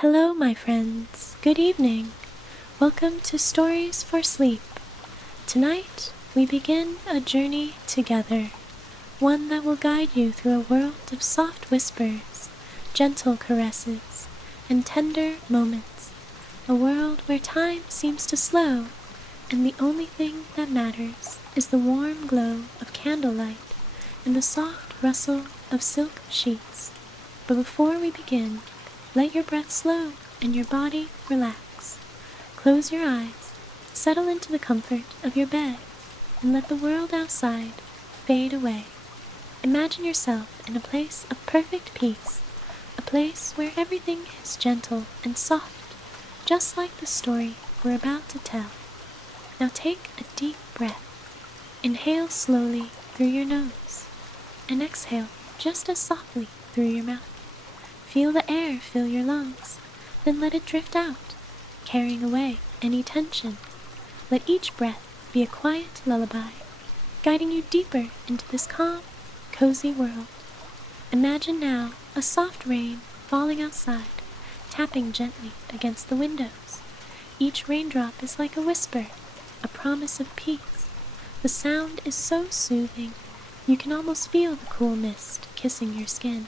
Hello, my friends. Good evening. Welcome to Stories for Sleep. Tonight, we begin a journey together, one that will guide you through a world of soft whispers, gentle caresses, and tender moments. A world where time seems to slow, and the only thing that matters is the warm glow of candlelight and the soft rustle of silk sheets. But before we begin, let your breath slow and your body relax. Close your eyes, settle into the comfort of your bed, and let the world outside fade away. Imagine yourself in a place of perfect peace, a place where everything is gentle and soft, just like the story we're about to tell. Now take a deep breath. Inhale slowly through your nose, and exhale just as softly through your mouth. Feel the air fill your lungs, then let it drift out, carrying away any tension. Let each breath be a quiet lullaby, guiding you deeper into this calm, cozy world. Imagine now a soft rain falling outside, tapping gently against the windows. Each raindrop is like a whisper, a promise of peace. The sound is so soothing, you can almost feel the cool mist kissing your skin.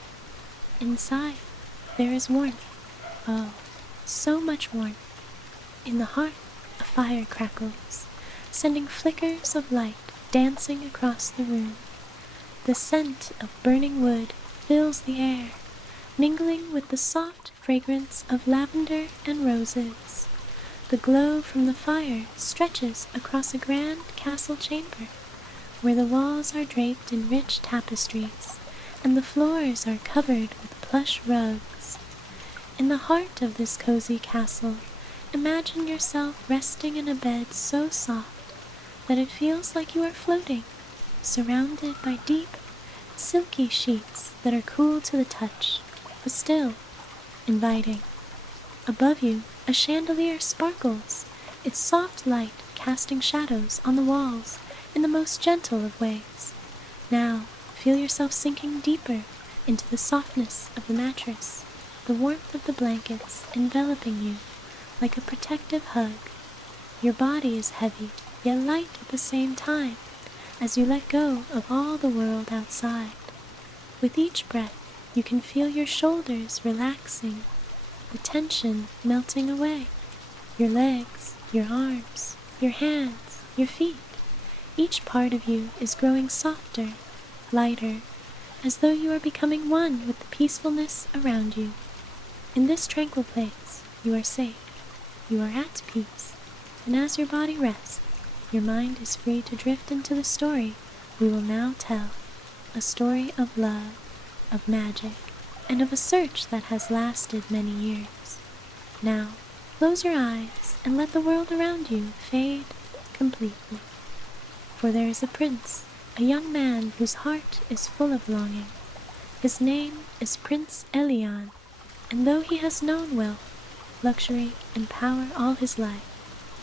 Inside, there is warmth. Oh, so much warmth. In the hearth, a fire crackles, sending flickers of light dancing across the room. The scent of burning wood fills the air, mingling with the soft fragrance of lavender and roses. The glow from the fire stretches across a grand castle chamber, where the walls are draped in rich tapestries, and the floors are covered with plush rugs. In the heart of this cozy castle, imagine yourself resting in a bed so soft that it feels like you are floating, surrounded by deep, silky sheets that are cool to the touch, but still inviting. Above you, a chandelier sparkles, its soft light casting shadows on the walls in the most gentle of ways. Now, feel yourself sinking deeper into the softness of the mattress, the warmth of the blankets enveloping you like a protective hug. Your body is heavy, yet light at the same time, as you let go of all the world outside. With each breath, you can feel your shoulders relaxing, the tension melting away. Your legs, your arms, your hands, your feet. Each part of you is growing softer, lighter, as though you are becoming one with the peacefulness around you. In this tranquil place, you are safe, you are at peace, and as your body rests, your mind is free to drift into the story we will now tell, a story of love, of magic, and of a search that has lasted many years. Now, close your eyes and let the world around you fade completely. For there is a prince, a young man whose heart is full of longing. His name is Prince Elian, and though he has known wealth, luxury, and power all his life,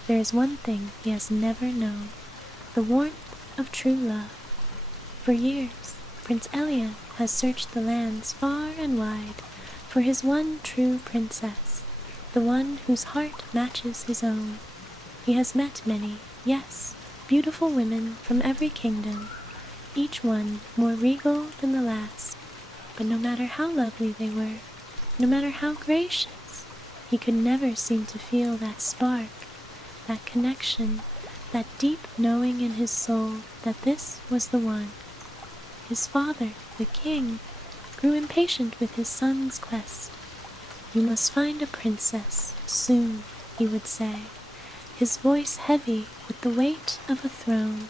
there is one thing he has never known, the warmth of true love. For years, Prince Elian has searched the lands far and wide for his one true princess, the one whose heart matches his own. He has met many, yes, beautiful women from every kingdom, each one more regal than the last. But no matter how lovely they were, no matter how gracious, he could never seem to feel that spark, that connection, that deep knowing in his soul that this was the one. His father, the king, grew impatient with his son's quest. "You must find a princess, soon," he would say, his voice heavy with the weight of a throne,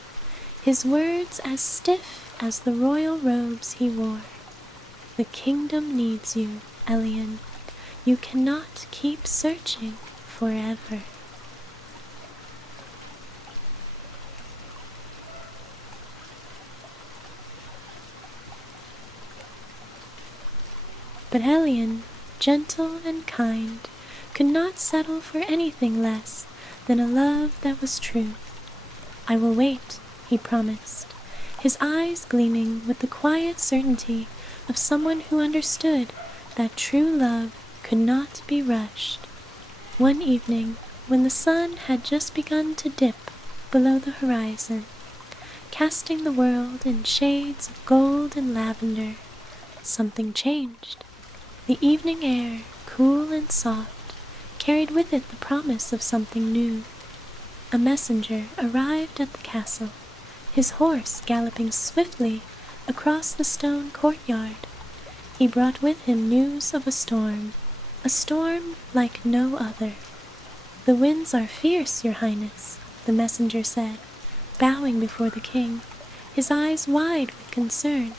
his words as stiff as the royal robes he wore. "The kingdom needs you, Elian. You cannot keep searching forever." But Elian, gentle and kind, could not settle for anything less than a love that was true. "I will wait," he promised, his eyes gleaming with the quiet certainty of someone who understood that true love could not be rushed. One evening, when the sun had just begun to dip below the horizon, casting the world in shades of gold and lavender, something changed. The evening air, cool and soft, carried with it the promise of something new. A messenger arrived at the castle, his horse galloping swiftly across the stone courtyard. He brought with him news of a storm like no other. "The winds are fierce, your highness," the messenger said, bowing before the king, his eyes wide with concern.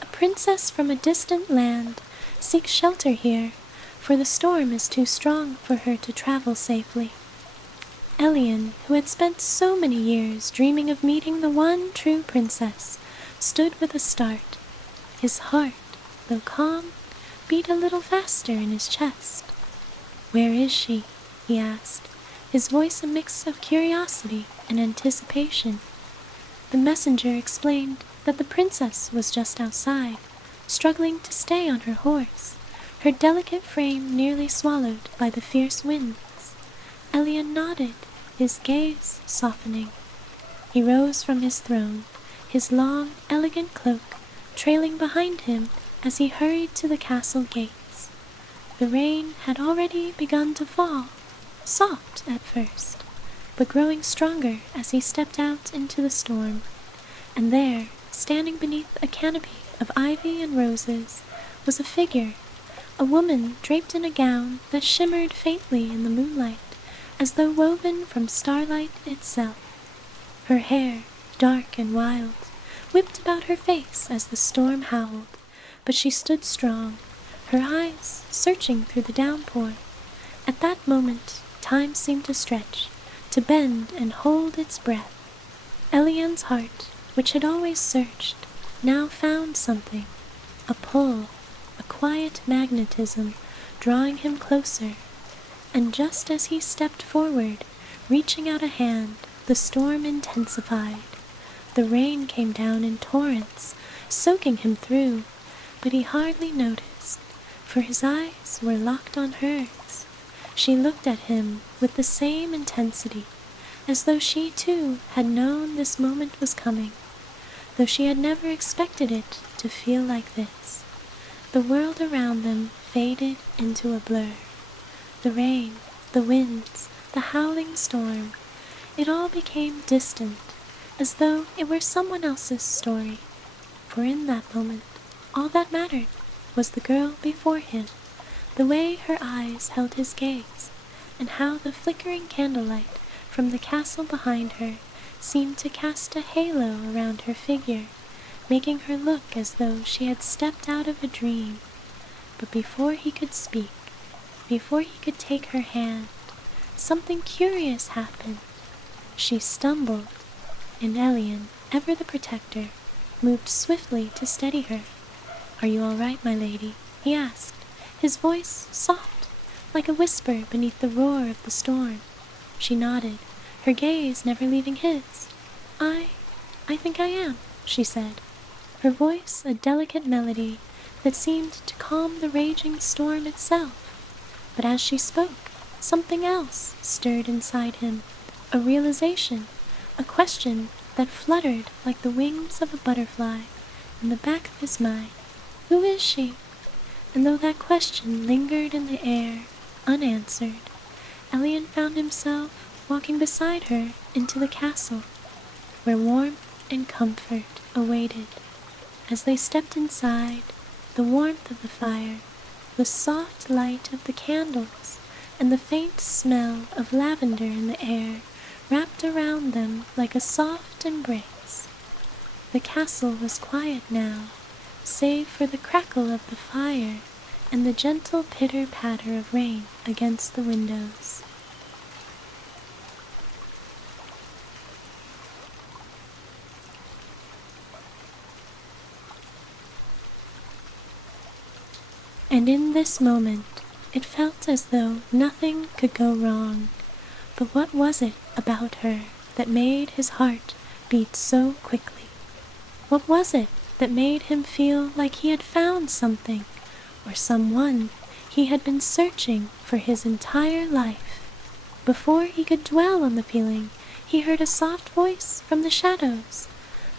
"A princess from a distant land seeks shelter here, for the storm is too strong for her to travel safely." Elian, who had spent so many years dreaming of meeting the one true princess, stood with a start. His heart, though calm, beat a little faster in his chest. "Where is she?" he asked, his voice a mix of curiosity and anticipation. The messenger explained that the princess was just outside, struggling to stay on her horse, her delicate frame nearly swallowed by the fierce winds. Elian nodded, his gaze softening. He rose from his throne, his long, elegant cloak trailing behind him as he hurried to the castle gates. The rain had already begun to fall, soft at first, but growing stronger as he stepped out into the storm. And there, standing beneath a canopy of ivy and roses, was a figure, a woman draped in a gown that shimmered faintly in the moonlight, as though woven from starlight itself. Her hair, dark and wild, whipped about her face as the storm howled, but she stood strong, her eyes searching through the downpour. At that moment, time seemed to stretch, to bend and hold its breath. Elian's heart, which had always searched, now found something, a pull, a quiet magnetism drawing him closer. And just as he stepped forward, reaching out a hand, the storm intensified. The rain came down in torrents, soaking him through, but he hardly noticed, for his eyes were locked on hers. She looked at him with the same intensity, as though she too had known this moment was coming, though she had never expected it to feel like this. The world around them faded into a blur. The rain, the winds, the howling storm, it all became distant, as though it were someone else's story. For in that moment, all that mattered was the girl before him, the way her eyes held his gaze, and how the flickering candlelight from the castle behind her seemed to cast a halo around her figure, making her look as though she had stepped out of a dream. But before he could speak, before he could take her hand, something curious happened. She stumbled, and Elian, ever the protector, moved swiftly to steady her. "Are you all right, my lady?" he asked, his voice soft, like a whisper beneath the roar of the storm. She nodded, her gaze never leaving his. I think I am," she said, her voice a delicate melody that seemed to calm the raging storm itself. But as she spoke, something else stirred inside him, a realization, a question that fluttered like the wings of a butterfly in the back of his mind. Who is she? And though that question lingered in the air, unanswered, Elian found himself walking beside her into the castle, where warmth and comfort awaited. As they stepped inside, the warmth of the fire, the soft light of the candles, and the faint smell of lavender in the air wrapped around them like a soft embrace. The castle was quiet now, save for the crackle of the fire and the gentle pitter-patter of rain against the windows. And in this moment, it felt as though nothing could go wrong. But what was it about her that made his heart beat so quickly? What was it that made him feel like he had found something, or someone, he had been searching for his entire life. Before he could dwell on the feeling, he heard a soft voice from the shadows,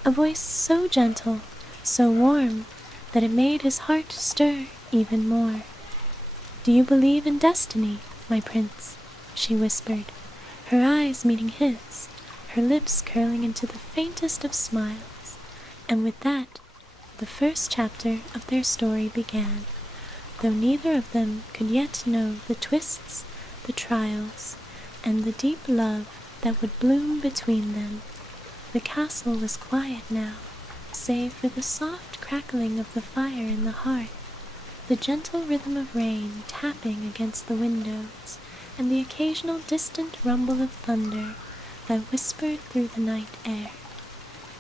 a voice so gentle, so warm, that it made his heart stir even more. "Do you believe in destiny, my prince?" she whispered, her eyes meeting his, her lips curling into the faintest of smiles. And with that, the first chapter of their story began, though neither of them could yet know the twists, the trials, and the deep love that would bloom between them. The castle was quiet now, save for the soft crackling of the fire in the hearth, the gentle rhythm of rain tapping against the windows, and the occasional distant rumble of thunder that whispered through the night air.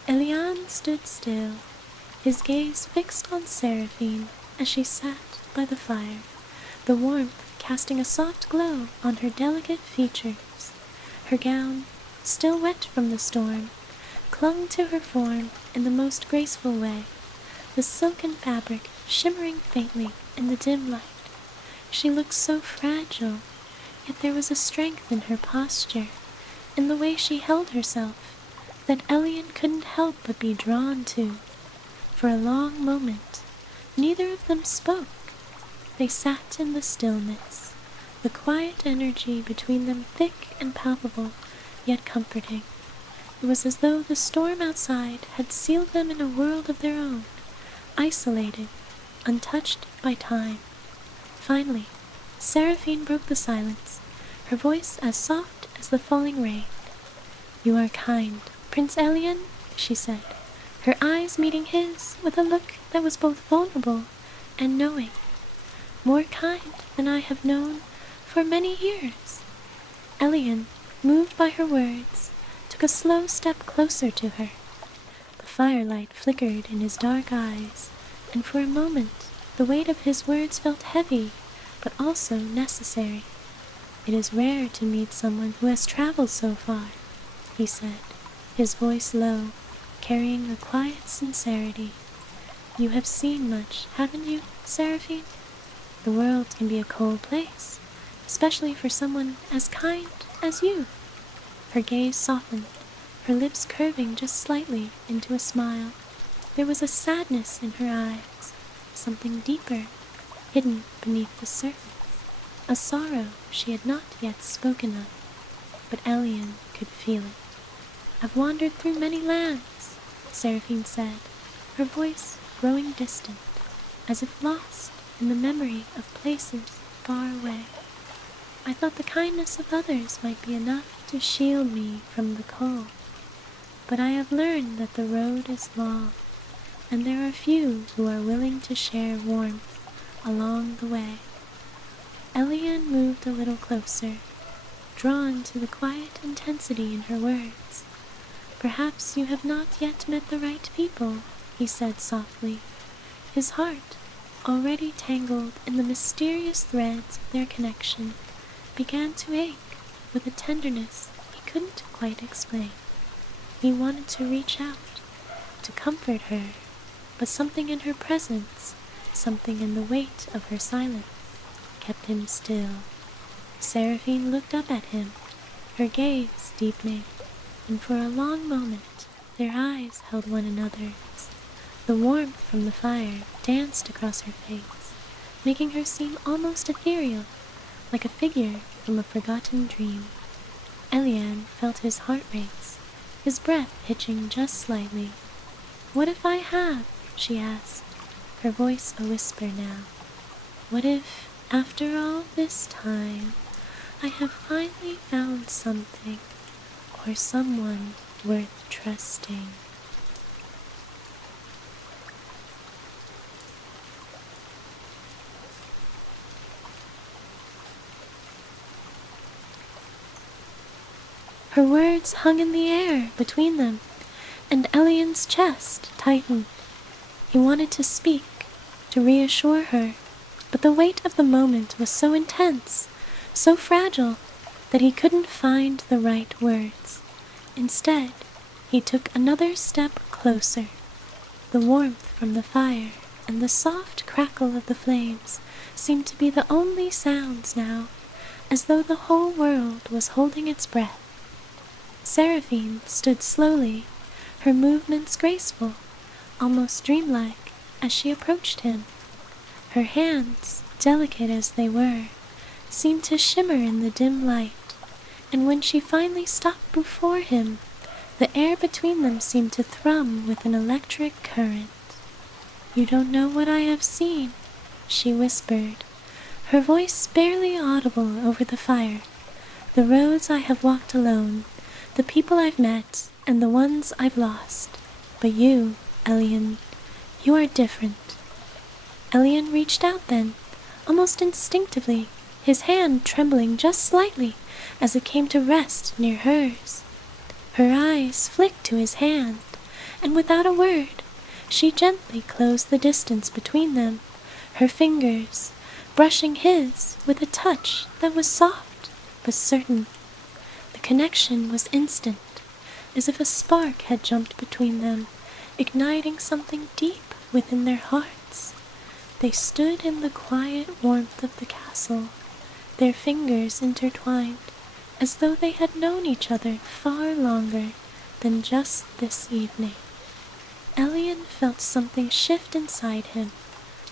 Eliane stood still, his gaze fixed on Seraphine as she sat by the fire, the warmth casting a soft glow on her delicate features. Her gown, still wet from the storm, clung to her form in the most graceful way, the silken fabric shimmering faintly in the dim light. She looked so fragile, yet there was a strength in her posture, in the way she held herself, that Eliane couldn't help but be drawn to. For a long moment, neither of them spoke. They sat in the stillness, the quiet energy between them thick and palpable, yet comforting. It was as though the storm outside had sealed them in a world of their own, isolated, untouched by time. Finally, Seraphine broke the silence, her voice as soft as the falling rain. "You are kind, Prince Eliane," she said, her eyes meeting his with a look that was both vulnerable and knowing. "More kind than I have known for many years." Eliane, moved by her words, took a slow step closer to her. The firelight flickered in his dark eyes, and for a moment the weight of his words felt heavy, but also necessary. "It is rare to meet someone who has traveled so far," he said, his voice low, carrying a quiet sincerity. "You have seen much, haven't you, Seraphine? The world can be a cold place, especially for someone as kind as you." Her gaze softened, her lips curving just slightly into a smile. There was a sadness in her eyes, something deeper, hidden beneath the surface, a sorrow she had not yet spoken of, but Eliane could feel it. "I've wandered through many lands," Seraphine said, her voice growing distant, as if lost in the memory of places far away. "I thought the kindness of others might be enough to shield me from the cold, but I have learned that the road is long, and there are few who are willing to share warmth along the way." Eliane moved a little closer, drawn to the quiet intensity in her words. "Perhaps you have not yet met the right people," he said softly, his heart, already tangled in the mysterious threads of their connection, began to ache with a tenderness he couldn't quite explain. He wanted to reach out, to comfort her, but something in her presence, something in the weight of her silence, kept him still. Seraphine looked up at him, her gaze deepening, and for a long moment their eyes held one another's. The warmth from the fire danced across her face, making her seem almost ethereal, like a figure from a forgotten dream. Eliane felt his heart race, his breath hitching just slightly. "What if I have?" she asked, her voice a whisper now. "What if, after all this time, I have finally found something, or someone worth trusting?" Her words hung in the air between them, and Eliane's chest tightened. He wanted to speak, to reassure her, but the weight of the moment was so intense, so fragile, that he couldn't find the right words. Instead, he took another step closer. The warmth from the fire and the soft crackle of the flames seemed to be the only sounds now, as though the whole world was holding its breath. Seraphine stood slowly, her movements graceful, almost dreamlike, as she approached him. Her hands, delicate as they were, seemed to shimmer in the dim light, and when she finally stopped before him, the air between them seemed to thrum with an electric current. "You don't know what I have seen," she whispered, her voice barely audible over the fire. "The roads I have walked alone, the people I've met, and the ones I've lost. But you, Elian, you are different." Elian reached out then, almost instinctively, his hand trembling just slightly as it came to rest near hers. Her eyes flicked to his hand, and without a word, she gently closed the distance between them, her fingers brushing his with a touch that was soft but certain. The connection was instant, as if a spark had jumped between them, igniting something deep within their hearts. They stood in the quiet warmth of the castle, their fingers intertwined, as though they had known each other far longer than just this evening. Elian felt something shift inside him,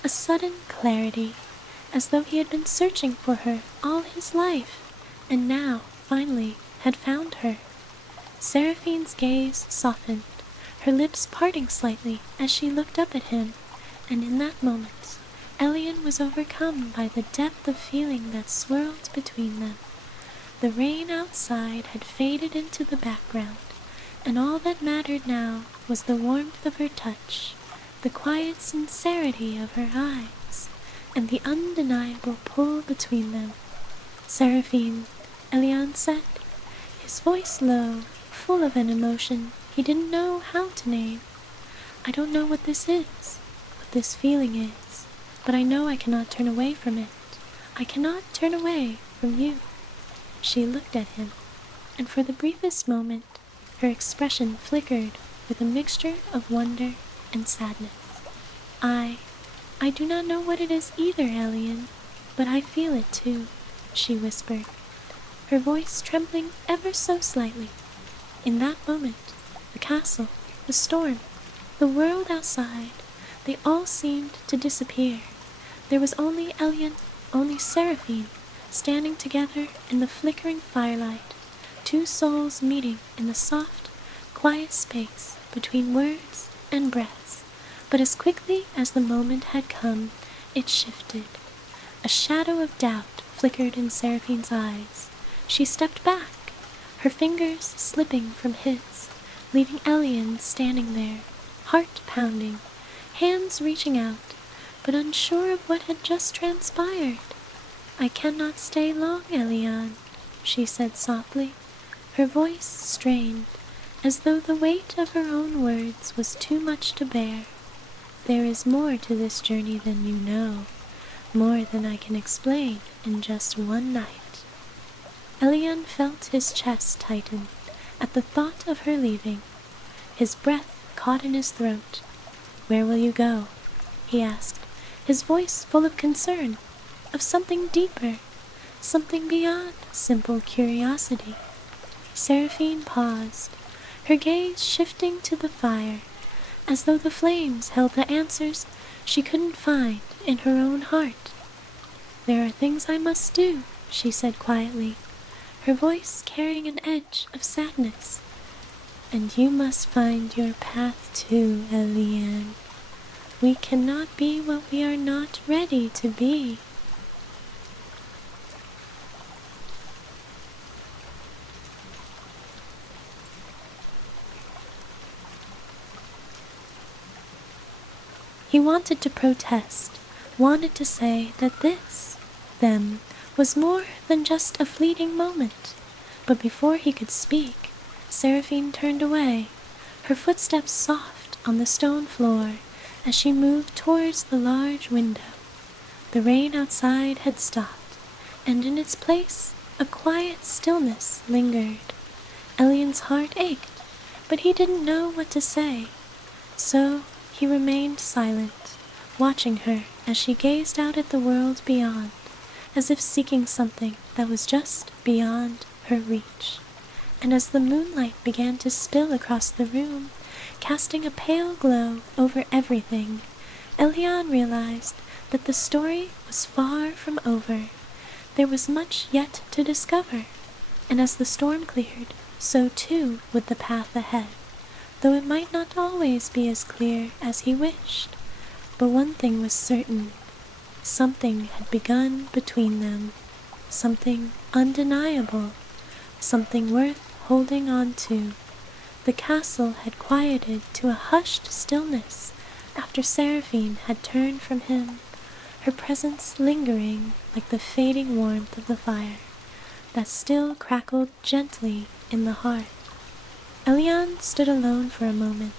a sudden clarity, as though he had been searching for her all his life, and now, finally, had found her. Seraphine's gaze softened, her lips parting slightly as she looked up at him, and in that moment, Elian was overcome by the depth of feeling that swirled between them. The rain outside had faded into the background, and all that mattered now was the warmth of her touch, the quiet sincerity of her eyes, and the undeniable pull between them. "Seraphine," Elian said, his voice low, full of an emotion he didn't know how to name. "I don't know what this is, what this feeling is, but I know I cannot turn away from it. I cannot turn away from you." She looked at him, and for the briefest moment, her expression flickered with a mixture of wonder and sadness. I do not know what it is either, Elian, but I feel it too," she whispered, her voice trembling ever so slightly. In that moment, the castle, the storm, the world outside, they all seemed to disappear. There was only Elian, only Seraphine, standing together in the flickering firelight, two souls meeting in the soft, quiet space between words and breaths. But as quickly as the moment had come, it shifted. A shadow of doubt flickered in Seraphine's eyes. She stepped back, her fingers slipping from his, leaving Elian standing there, heart pounding, hands reaching out, but unsure of what had just transpired. "I cannot stay long, Elian," she said softly, her voice strained, as though the weight of her own words was too much to bear. "There is more to this journey than you know, more than I can explain in just one night." Elian felt his chest tighten at the thought of her leaving. His breath caught in his throat. "Where will you go?" he asked, his voice full of concern, of something deeper, something beyond simple curiosity. Seraphine paused, her gaze shifting to the fire, as though the flames held the answers she couldn't find in her own heart. "There are things I must do," she said quietly, her voice carrying an edge of sadness. "And you must find your path too, Elian. We cannot be what we are not ready to be." He wanted to protest, wanted to say that this, them, was more than just a fleeting moment. But before he could speak, Seraphine turned away, her footsteps soft on the stone floor as she moved towards the large window. The rain outside had stopped, and in its place a quiet stillness lingered. Elian's heart ached, but he didn't know what to say, so he remained silent, watching her as she gazed out at the world beyond, as if seeking something that was just beyond her reach. And as the moonlight began to spill across the room, casting a pale glow over everything, Eliane realized that the story was far from over. There was much yet to discover, and as the storm cleared, so too would the path ahead, though it might not always be as clear as he wished. But one thing was certain. Something had begun between them, something undeniable, something worth holding on to. The castle had quieted to a hushed stillness after Seraphine had turned from him, her presence lingering like the fading warmth of the fire that still crackled gently in the hearth. Eliane stood alone for a moment,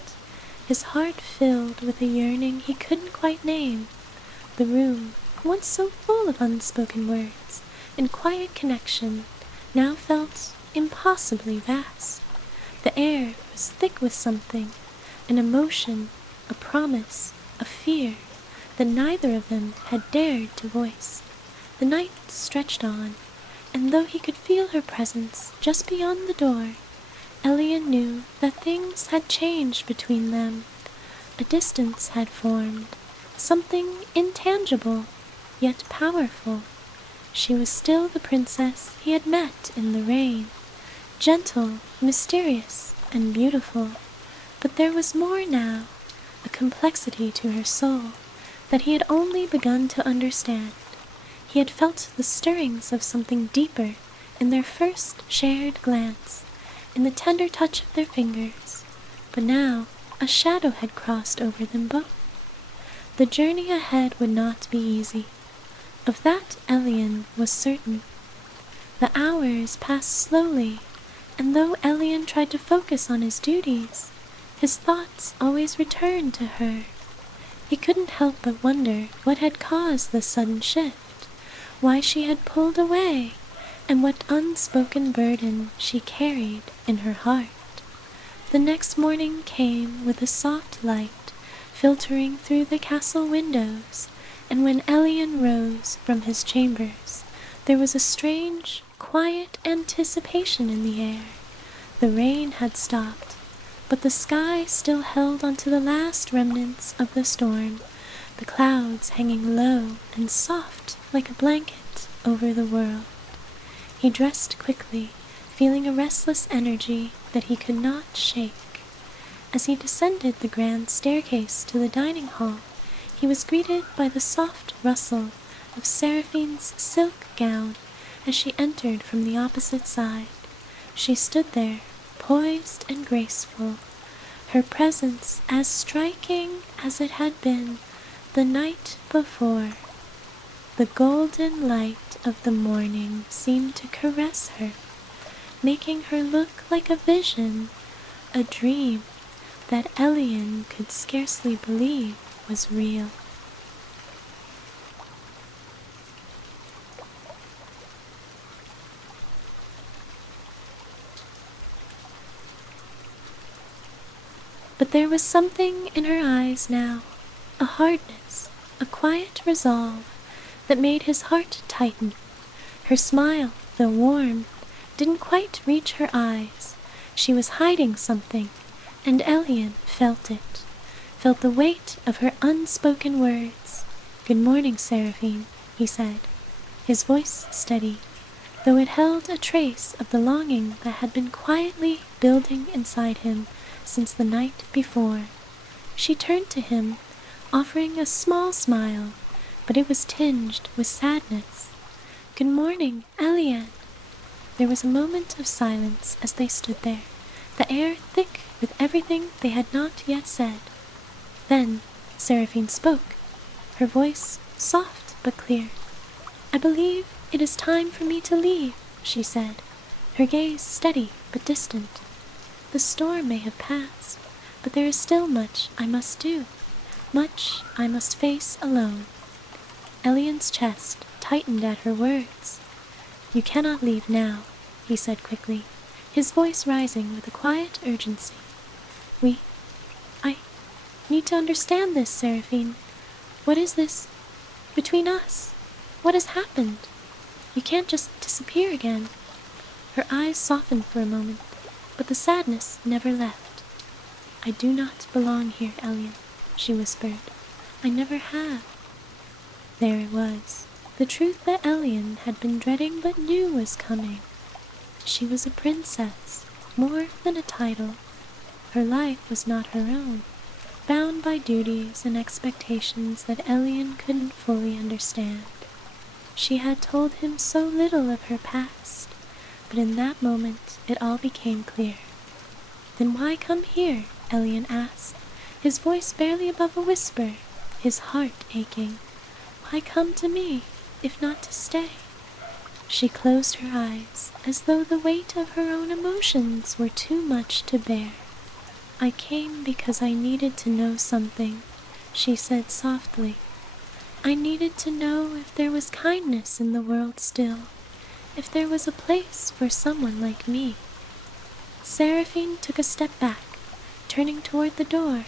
his heart filled with a yearning he couldn't quite name. The room, once so full of unspoken words and quiet connection, now felt impossibly vast. The air was thick with something, an emotion, a promise, a fear that neither of them had dared to voice. The night stretched on, and though he could feel her presence just beyond the door, Eliane knew that things had changed between them. A distance had formed, something intangible, yet powerful. She was still the princess he had met in the rain, gentle, mysterious, and beautiful, but there was more now, a complexity to her soul that he had only begun to understand. He had felt the stirrings of something deeper in their first shared glance, in the tender touch of their fingers, but now a shadow had crossed over them both. The journey ahead would not be easy. Of that Eliane was certain. The hours passed slowly, and though Eliane tried to focus on his duties, his thoughts always returned to her. He couldn't help but wonder what had caused the sudden shift, why she had pulled away, and what unspoken burden she carried in her heart. The next morning came with a soft light filtering through the castle windows, and when Eliane rose from his chambers, there was a strange, quiet anticipation in the air. The rain had stopped, but the sky still held onto the last remnants of the storm, the clouds hanging low and soft like a blanket over the world. He dressed quickly, feeling a restless energy that he could not shake. As he descended the grand staircase to the dining hall, he was greeted by the soft rustle of Seraphine's silk gown as she entered from the opposite side. She stood there, poised and graceful, her presence as striking as it had been the night before. The golden light of the morning seemed to caress her, making her look like a vision, a dream that Eliane could scarcely believe was real. But there was something in her eyes now, a hardness, a quiet resolve that made his heart tighten. Her smile, though warm, didn't quite reach her eyes. She was hiding something, and Eliane felt it, felt the weight of her unspoken words. "Good morning, Seraphine," he said, his voice steady, though it held a trace of the longing that had been quietly building inside him since the night before. She turned to him, offering a small smile, but it was tinged with sadness. "Good morning, Eliane." There was a moment of silence as they stood there, the air thick with everything they had not yet said. Then Seraphine spoke, her voice soft but clear. "I believe it is time for me to leave," she said, her gaze steady but distant. "The storm may have passed, but there is still much I must do, much I must face alone." Eliane's chest tightened at her words. "You cannot leave now," he said quickly, his voice rising with a quiet urgency. I need to understand this, Seraphine. What is this Between us, what has happened? You can't just disappear again." Her eyes softened for a moment, but the sadness never left. "I do not belong here, Elian," she whispered. "I never have." There it was, the truth that Elian had been dreading but knew was coming. She was a princess, more than a title. Her life was not her own, bound by duties and expectations that Elian couldn't fully understand. She had told him so little of her past, but in that moment it all became clear. "Then why come here?" Elian asked, his voice barely above a whisper, his heart aching. "Why come to me, if not to stay?" She closed her eyes, as though the weight of her own emotions were too much to bear. "I came because I needed to know something," she said softly. "I needed to know if there was kindness in the world still, if there was a place for someone like me." Seraphine took a step back, turning toward the door.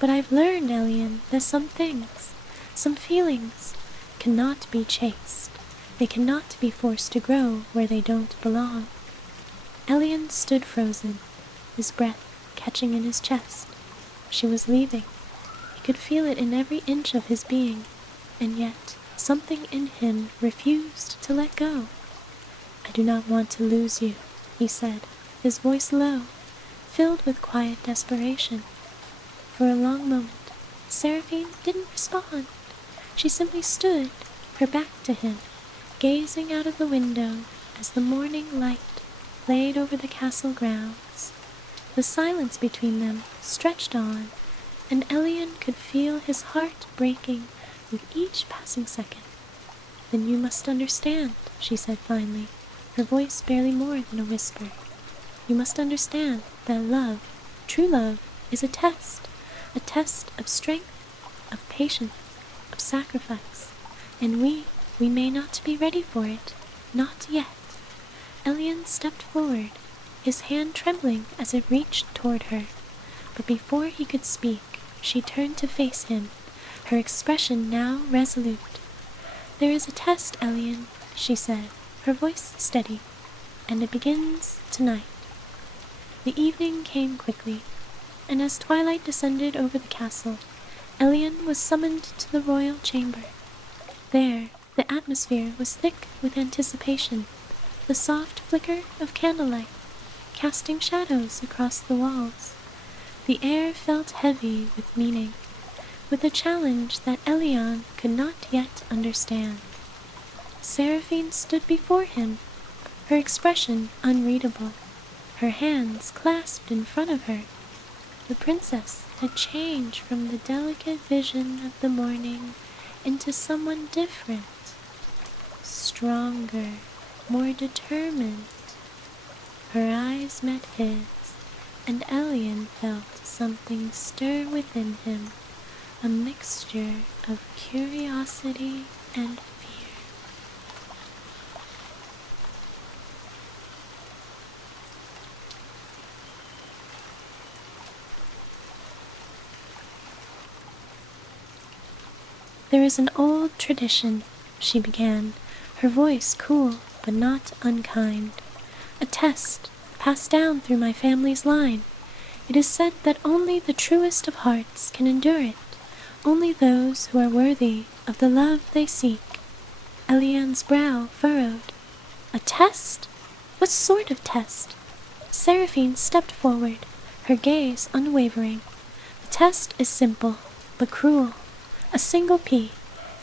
"But I've learned, Elian, that some things, some feelings, cannot be chased. They cannot be forced to grow where they don't belong." Elian stood frozen, his breath catching in his chest. She was leaving. He could feel it in every inch of his being, and yet something in him refused to let go. "I do not want to lose you," he said, his voice low, filled with quiet desperation. For a long moment, Seraphine didn't respond. She simply stood, her back to him, gazing out of the window as the morning light played over the castle grounds. The silence between them stretched on, and Elian could feel his heart breaking with each passing second. "Then you must understand," she said finally, her voice barely more than a whisper. "You must understand that love, true love, is a test of strength, of patience, of sacrifice, and we may not be ready for it, not yet." Elian stepped forward, his hand trembling as it reached toward her, but before he could speak, she turned to face him, her expression now resolute. "There is a test, Elian," she said, her voice steady, "and it begins tonight." The evening came quickly, and as twilight descended over the castle, Elian was summoned to the royal chamber. There, the atmosphere was thick with anticipation, the soft flicker of candlelight casting shadows across the walls. The air felt heavy with meaning, with a challenge that Elian could not yet understand. Seraphine stood before him, her expression unreadable, her hands clasped in front of her. The princess had changed from the delicate vision of the morning into someone different, stronger, more determined. Her eyes met his, and Elian felt something stir within him, a mixture of curiosity and fear. "There is an old tradition," she began, her voice cool but not unkind. "A test passed down through my family's line. It is said that only the truest of hearts can endure it, only those who are worthy of the love they seek." Elian's brow furrowed. "A test? What sort of test?" Seraphine stepped forward, her gaze unwavering. "The test is simple, but cruel. A single pea,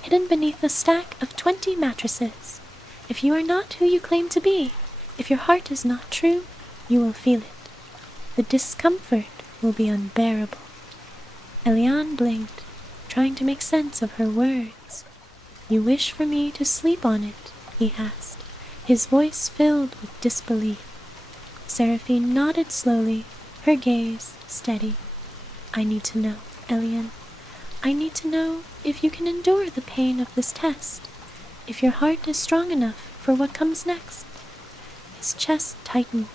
hidden beneath a stack of 20 mattresses. If you are not who you claim to be, if your heart is not true, you will feel it. The discomfort will be unbearable." Elian blinked, trying to make sense of her words. "You wish for me to sleep on it?" he asked, his voice filled with disbelief. Seraphine nodded slowly, her gaze steady. "I need to know, Elian. I need to know if you can endure the pain of this test, if your heart is strong enough for what comes next." His chest tightened,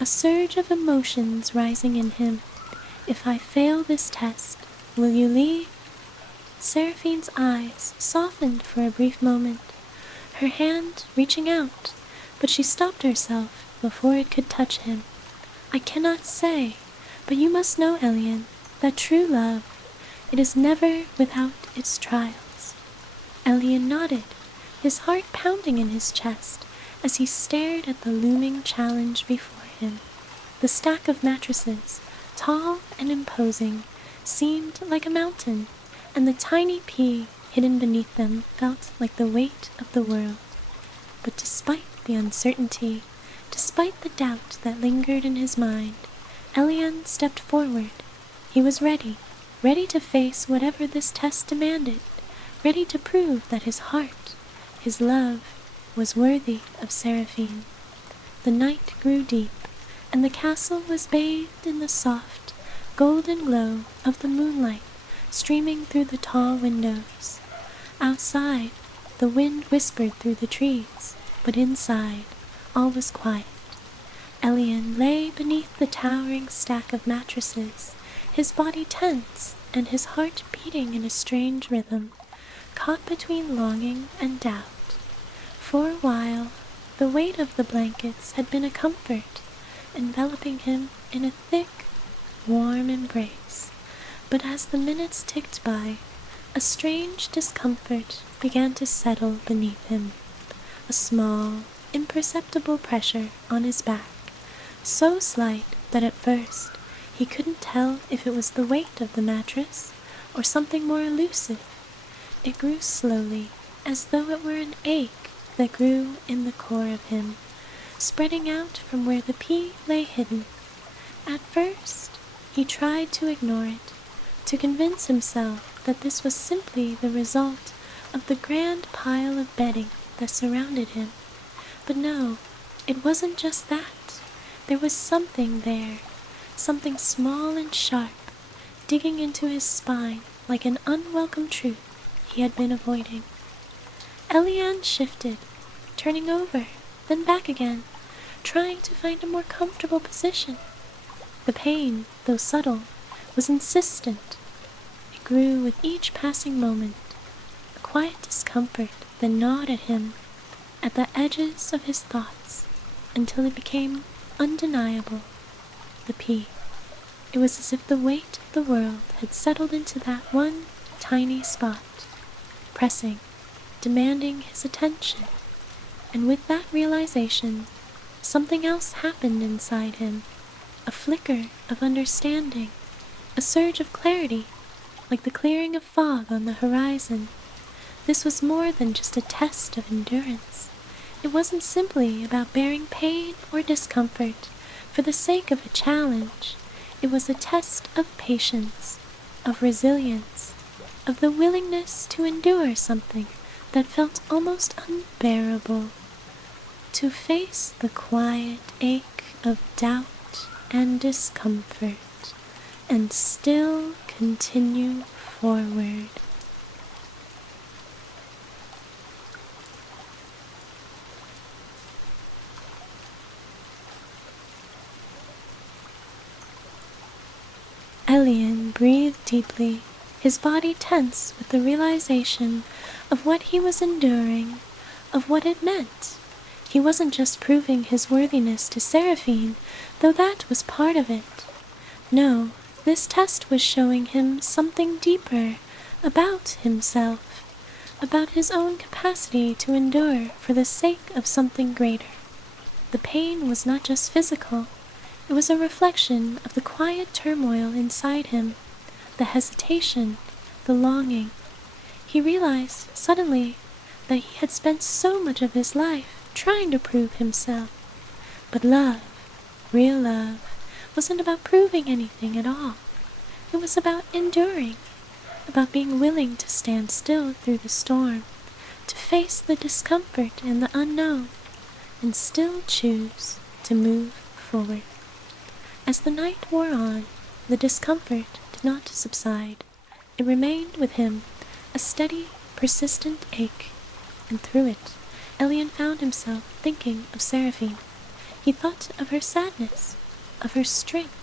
a surge of emotions rising in him. "If I fail this test, will you leave?" Seraphine's eyes softened for a brief moment, her hand reaching out, but she stopped herself before it could touch him. "I cannot say, but you must know, Elian, that true love, it is never without its trials." Elian nodded, his heart pounding in his chest as he stared at the looming challenge before him. The stack of mattresses, tall and imposing, seemed like a mountain, and the tiny pea hidden beneath them felt like the weight of the world. But despite the uncertainty, despite the doubt that lingered in his mind, Elian stepped forward. He was ready to face whatever this test demanded, ready to prove that his heart, his love, was worthy of Seraphine. The night grew deep, and the castle was bathed in the soft, golden glow of the moonlight streaming through the tall windows. Outside, the wind whispered through the trees, but inside, all was quiet. Elian lay beneath the towering stack of mattresses, his body tense and his heart beating in a strange rhythm, caught between longing and doubt. For a while, the weight of the blankets had been a comfort, enveloping him in a thick, warm embrace. But as the minutes ticked by, a strange discomfort began to settle beneath him, a small, imperceptible pressure on his back, so slight that at first he couldn't tell if it was the weight of the mattress or something more elusive. It grew slowly, as though it were an ache that grew in the core of him, spreading out from where the pea lay hidden. At first, he tried to ignore it, to convince himself that this was simply the result of the grand pile of bedding that surrounded him. But no, it wasn't just that. There was something there, something small and sharp, digging into his spine like an unwelcome truth he had been avoiding. Elian shifted, turning over, then back again, trying to find a more comfortable position. The pain, though subtle, was insistent. It grew with each passing moment, a quiet discomfort that gnawed at him, at the edges of his thoughts, until it became undeniable. The pea. It was as if the weight of the world had settled into that one tiny spot, pressing, demanding his attention. And with that realization, something else happened inside him, a flicker of understanding, a surge of clarity, like the clearing of fog on the horizon. This was more than just a test of endurance. It wasn't simply about bearing pain or discomfort for the sake of a challenge. It was a test of patience, of resilience, of the willingness to endure something that felt almost unbearable, to face the quiet ache of doubt and discomfort, and still continue forward. Elian breathed deeply, his body tense with the realization of what he was enduring, of what it meant. He wasn't just proving his worthiness to Seraphine, though that was part of it. No, this test was showing him something deeper about himself, about his own capacity to endure for the sake of something greater. The pain was not just physical. It was a reflection of the quiet turmoil inside him, the hesitation, the longing. He realized suddenly that he had spent so much of his life trying to prove himself. But love, real love, wasn't about proving anything at all. It was about enduring, about being willing to stand still through the storm, to face the discomfort and the unknown, and still choose to move forward. As the night wore on, the discomfort did not subside. It remained with him, a steady, persistent ache, and through it, Elian found himself thinking of Seraphine. He thought of her sadness, of her strength,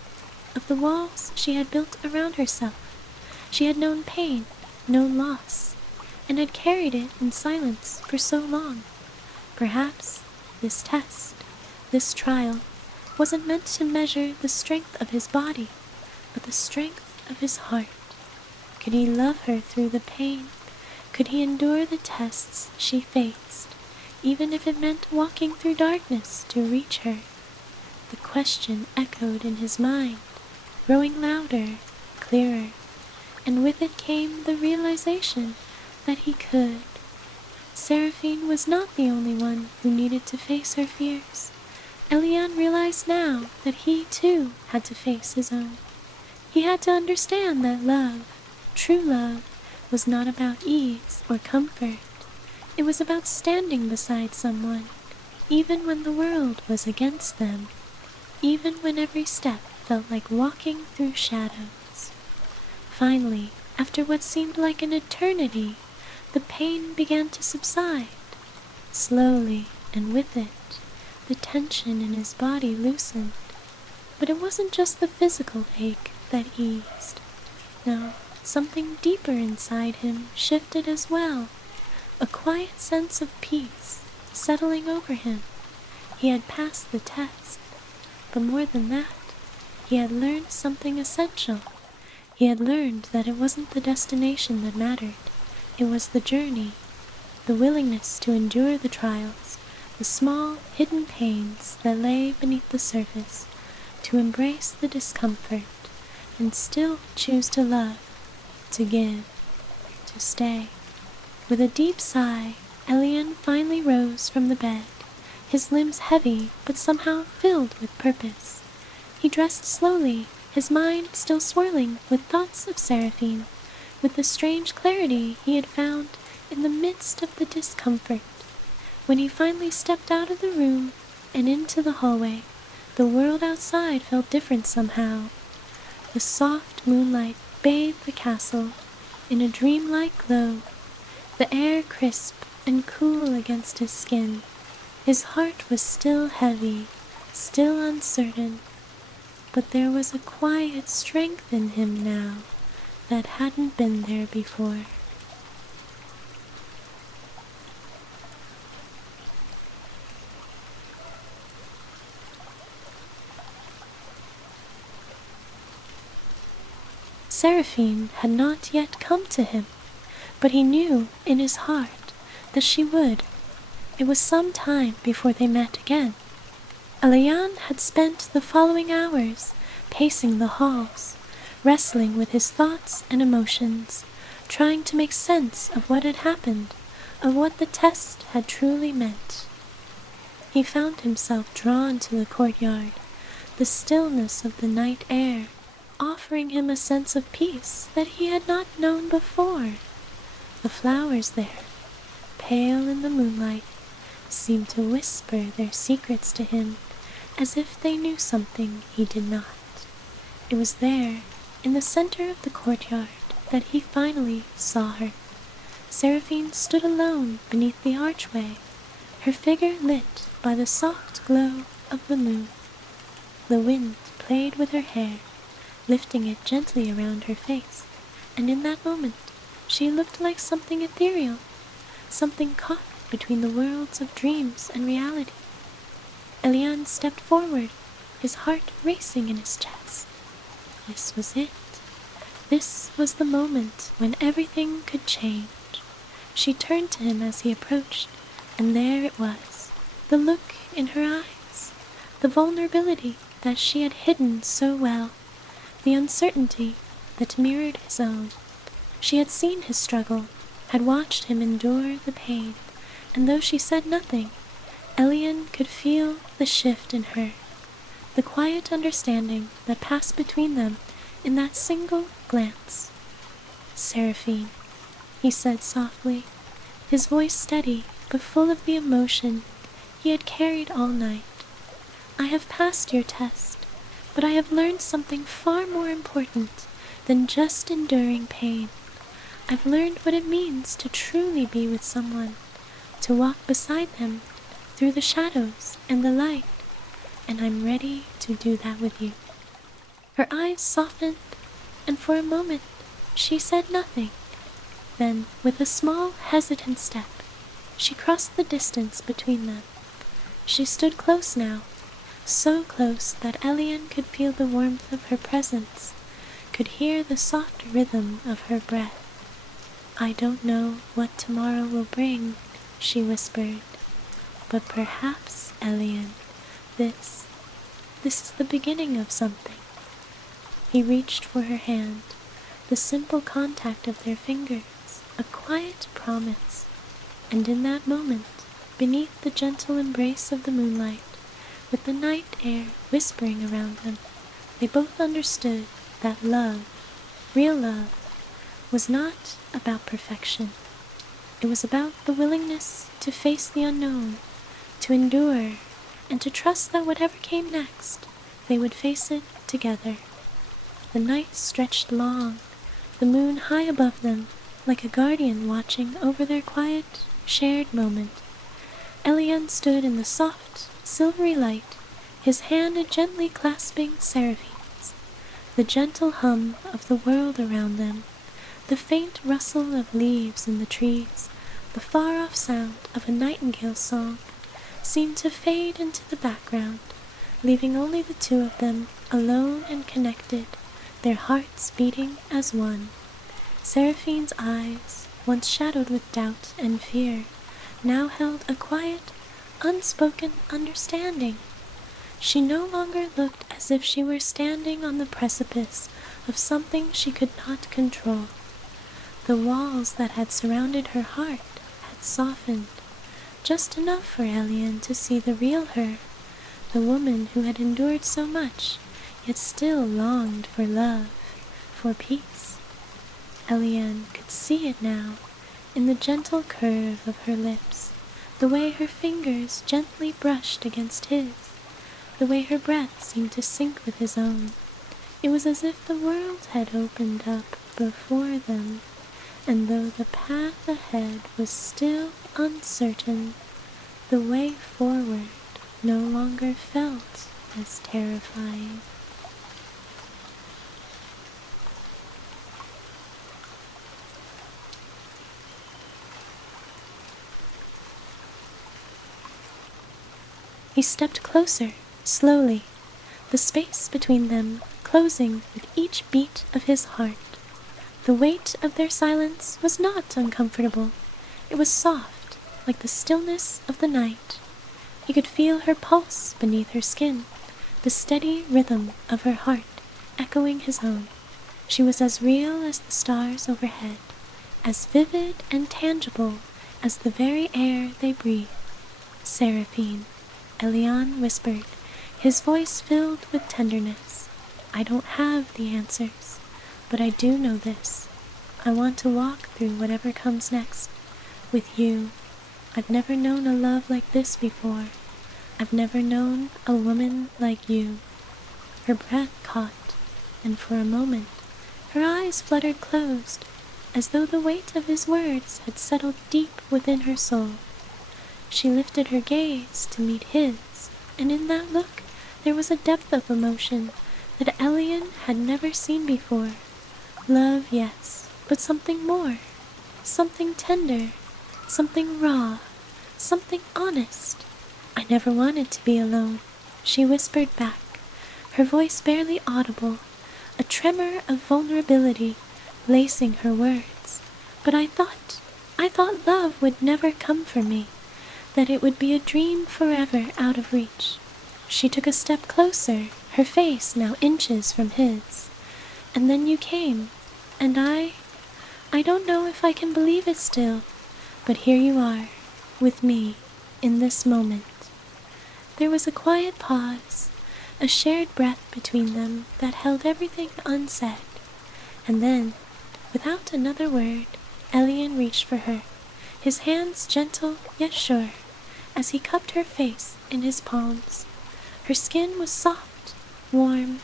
of the walls she had built around herself. She had known pain, known loss, and had carried it in silence for so long. Perhaps this test, this trial, wasn't meant to measure the strength of his body, but the strength of his heart. Could he love her through the pain? Could he endure the tests she faced, even if it meant walking through darkness to reach her? The question echoed in his mind, growing louder, clearer, and with it came the realization that he could. Seraphine was not the only one who needed to face her fears. Eliane realized now that he too had to face his own. He had to understand that love, true love, was not about ease or comfort. It was about standing beside someone, even when the world was against them, even when every step felt like walking through shadows. Finally, after what seemed like an eternity, the pain began to subside. Slowly, and with it, the tension in his body loosened. But it wasn't just the physical ache that eased. No, something deeper inside him shifted as well. A quiet sense of peace settling over him. He had passed the test, but more than that, he had learned something essential. He had learned that it wasn't the destination that mattered. It was the journey, the willingness to endure the trials, the small, hidden pains that lay beneath the surface, to embrace the discomfort, and still choose to love, to give, to stay. With a deep sigh, Eliane finally rose from the bed, his limbs heavy but somehow filled with purpose. He dressed slowly, his mind still swirling with thoughts of Seraphine, with the strange clarity he had found in the midst of the discomfort. When he finally stepped out of the room and into the hallway, the world outside felt different somehow. The soft moonlight bathed the castle in a dreamlike glow, the air crisp and cool against his skin. His heart was still heavy, still uncertain, but there was a quiet strength in him now that hadn't been there before. Seraphine had not yet come to him, but he knew in his heart that she would. It was some time before they met again. Eliane had spent the following hours pacing the halls, wrestling with his thoughts and emotions, trying to make sense of what had happened, of what the test had truly meant. He found himself drawn to the courtyard, the stillness of the night air, offering him a sense of peace that he had not known before. The flowers there, pale in the moonlight, seemed to whisper their secrets to him, as if they knew something he did not. It was there, in the center of the courtyard, that he finally saw her. Seraphine stood alone beneath the archway, her figure lit by the soft glow of the moon. The wind played with her hair, lifting it gently around her face, and in that moment she looked like something ethereal, something caught between the worlds of dreams and reality. Eliane stepped forward, his heart racing in his chest. This was it. This was the moment when everything could change. She turned to him as he approached, and there it was, the look in her eyes, the vulnerability that she had hidden so well, the uncertainty that mirrored his own. She had seen his struggle, had watched him endure the pain, and though she said nothing, Eliane could feel the shift in her, the quiet understanding that passed between them in that single glance. "Seraphine," he said softly, his voice steady but full of the emotion he had carried all night. "I have passed your test, but I have learned something far more important than just enduring pain. I've learned what it means to truly be with someone, to walk beside them through the shadows and the light, and I'm ready to do that with you." Her eyes softened, and for a moment she said nothing, Then, with a small, hesitant step, she crossed the distance between them. She stood close now, so close that Elian could feel the warmth of her presence, could hear the soft rhythm of her breath. "I don't know what tomorrow will bring," she whispered, "but perhaps, Elian, this is the beginning of something." He reached for her hand, the simple contact of their fingers, a quiet promise, and in that moment, beneath the gentle embrace of the moonlight, with the night air whispering around them, they both understood that love, real love, was not about perfection. It was about the willingness to face the unknown, to endure, and to trust that whatever came next, they would face it together. The night stretched long, the moon high above them, like a guardian watching over their quiet, shared moment. Elian stood in the soft, silvery light, his hand gently clasping Seraphine's. The gentle hum of the world around them, the faint rustle of leaves in the trees, the far-off sound of a nightingale's song, seemed to fade into the background, leaving only the two of them alone and connected, their hearts beating as one. Seraphine's eyes, once shadowed with doubt and fear, now held a quiet, unspoken understanding. She no longer looked as if she were standing on the precipice of something she could not control. The walls that had surrounded her heart had softened, just enough for Elian to see the real her, the woman who had endured so much, yet still longed for love, for peace. Elian could see it now, in the gentle curve of her lips, the way her fingers gently brushed against his, the way her breath seemed to sync with his own. It was as if the world had opened up before them, and though the path ahead was still uncertain, the way forward no longer felt as terrifying. He stepped closer, slowly, the space between them closing with each beat of his heart. The weight of their silence was not uncomfortable. It was soft, like the stillness of the night. He could feel her pulse beneath her skin, the steady rhythm of her heart echoing his own. She was as real as the stars overhead, as vivid and tangible as the very air they breathed. "Seraphine," Elian whispered, his voice filled with tenderness. "I don't have the answers, but I do know this. I want to walk through whatever comes next, with you. I've never known a love like this before. I've never known a woman like you." Her breath caught, and for a moment, her eyes fluttered closed, as though the weight of his words had settled deep within her soul. She lifted her gaze to meet his, and in that look there was a depth of emotion that Elian had never seen before. Love, yes, but something more, something tender, something raw, something honest. "I never wanted to be alone," she whispered back, her voice barely audible, a tremor of vulnerability lacing her words. "But I thought love would never come for me, that it would be a dream forever out of reach." She took a step closer, her face now inches from his. "And then you came, and I don't know if I can believe it still, but here you are, with me, in this moment." There was a quiet pause, a shared breath between them that held everything unsaid, and then, without another word, Elian reached for her, his hands gentle yet sure, as he cupped her face in his palms. Her skin was soft, warm,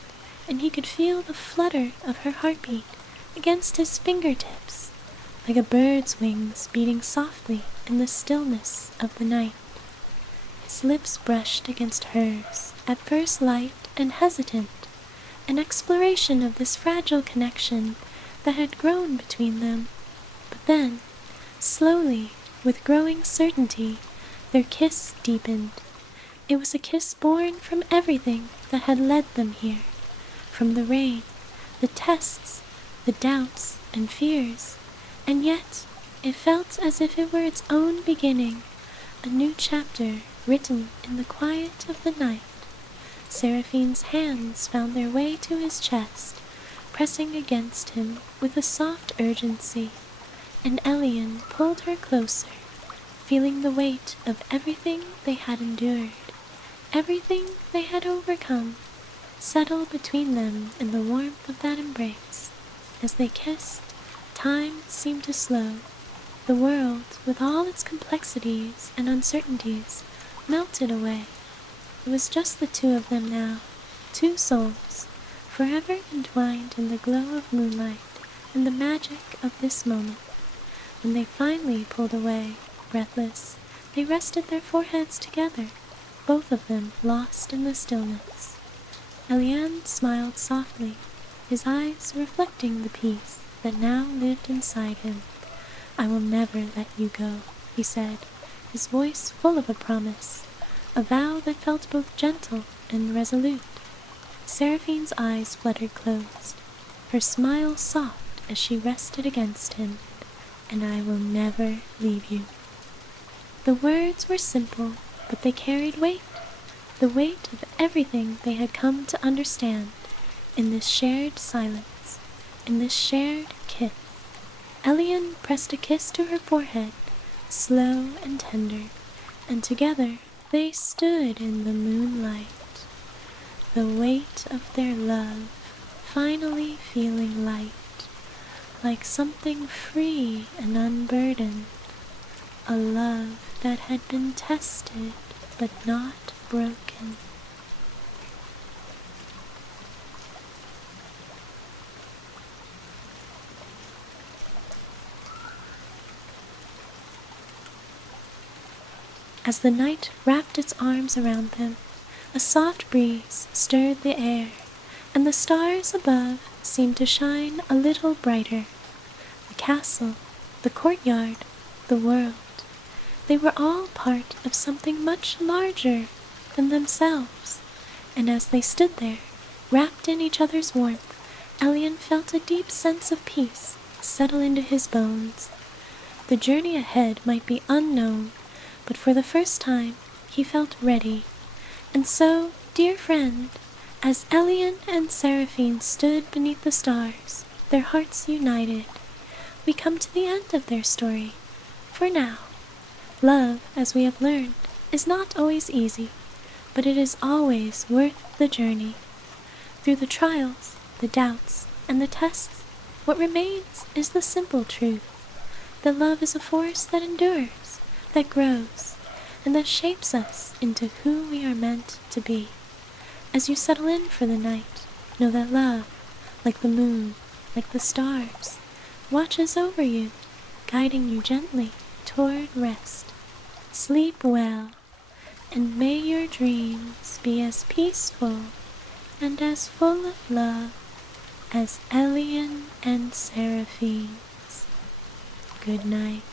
and he could feel the flutter of her heartbeat against his fingertips, like a bird's wings beating softly in the stillness of the night. His lips brushed against hers, at first light and hesitant, an exploration of this fragile connection that had grown between them. But Then, slowly, with growing certainty, their kiss deepened. It was a kiss born from everything that had led them here, from the rain, the tests, the doubts and fears, and yet it felt as if it were its own beginning, a new chapter written in the quiet of the night. Seraphine's hands found their way to his chest, pressing against him with a soft urgency, and Elian pulled her closer, feeling the weight of everything they had endured, everything they had overcome, settle between them in the warmth of that embrace. As they kissed, time seemed to slow. The world, with all its complexities and uncertainties, melted away. It was just the two of them now, two souls, forever entwined in the glow of moonlight and the magic of this moment. When they finally pulled away, breathless, they rested their foreheads together, both of them lost in the stillness. Elian smiled softly, his eyes reflecting the peace that now lived inside him. "I will never let you go," he said, his voice full of a promise, a vow that felt both gentle and resolute. Seraphine's eyes fluttered closed, her smile soft as she rested against him. "And I will never leave you." The words were simple, but they carried weight, the weight of everything they had come to understand in this shared silence, in this shared kiss. Elian pressed a kiss to her forehead, slow and tender, and together they stood in the moonlight, the weight of their love finally feeling light, like something free and unburdened, a love that had been tested but not broken. As the night wrapped its arms around them, a soft breeze stirred the air, and the stars above seemed to shine a little brighter. The castle, the courtyard, the world, they were all part of something much larger than themselves, and as they stood there, wrapped in each other's warmth, Elian felt a deep sense of peace settle into his bones. The journey ahead might be unknown, but for the first time he felt ready. And so, dear friend, as Elian and Seraphine stood beneath the stars, their hearts united, we come to the end of their story. For now, love, as we have learned, is not always easy, but it is always worth the journey. Through the trials, the doubts, and the tests, what remains is the simple truth that love is a force that endures, that grows, and that shapes us into who we are meant to be. As you settle in for the night, know that love, like the moon, like the stars, watches over you, guiding you gently toward rest. Sleep well, and may your dreams be as peaceful and as full of love as Elian and Seraphine's. Good night.